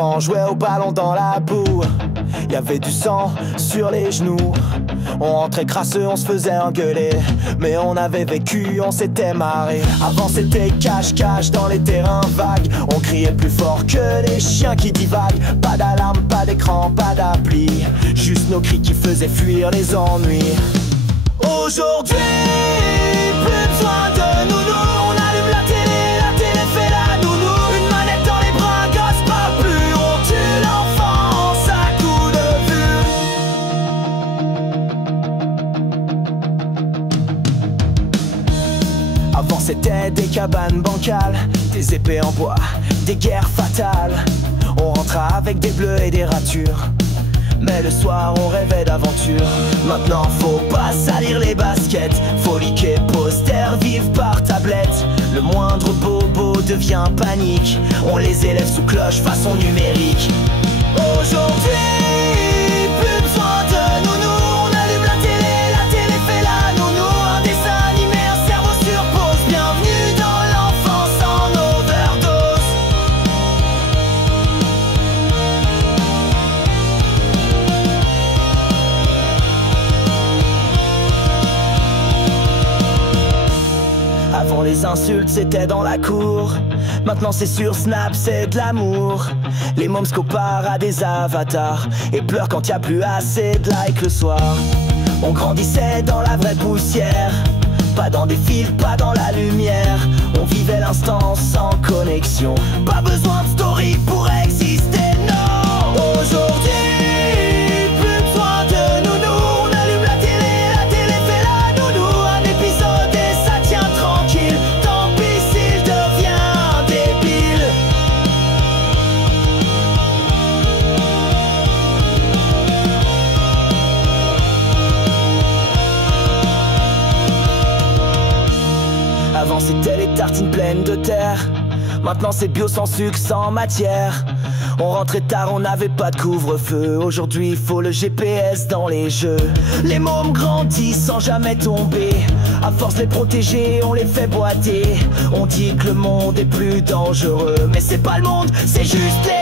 Avant on jouait au ballon dans la boue, y avait du sang sur les genoux. On rentrait crasseux, on se faisait engueuler, mais on avait vécu, on s'était marré. Avant c'était cache-cache dans les terrains vagues, on criait plus fort que les chiens qui divaguent. Pas d'alarme, pas d'écran, pas d'appli, juste nos cris qui faisaient fuir les ennuis. Aujourd'hui, plus besoin de nounou, on allume la télé fait la nounou. Une manette dans les bras, gosse pas plus, on tue l'enfance à coups de vue. Avant c'était des cabanes bancales, des épées en bois, des guerres fatales. On rentrait avec des bleus et des ratures, mais le soir on rêvait d'aventure. Maintenant faut pas salir les baskets, faut liker poster, vivre par tablette. Le moindre bobo devient panique, on les élève sous cloche façon numérique. Aujourd'hui, plus besoin de nounou, on allume la télé fait la nounou. Un dessin animé, un cerveau sur pause, bienvenue dans l'enfance en overdose. Avant les insultes c'était dans la cour, maintenant c'est sur Snap, c'est de l'amour. Les mômes comparent à des avatars et pleurent quand y a plus assez de likes le soir. On grandissait dans la vraie poussière, pas dans des fils, pas dans la lumière. On vivait l'instant sans connexion, pas besoin de story pour exister, non. Aujourd'hui, plus besoin de nounou, on allume la télé fait la nounou. Un épisode et ça tient tranquille, tant pis s'il devient débile. Avant c'était les tartines pleines de terre, maintenant c'est bio sans sucre, sans matière. On rentrait tard, on n'avait pas de couvre-feu. Aujourd'hui faut le GPS dans les jeux. Les mômes grandissent sans jamais tomber, à force de les protéger on les fait boiter. On dit que le monde est plus dangereux, mais c'est pas le monde, c'est juste les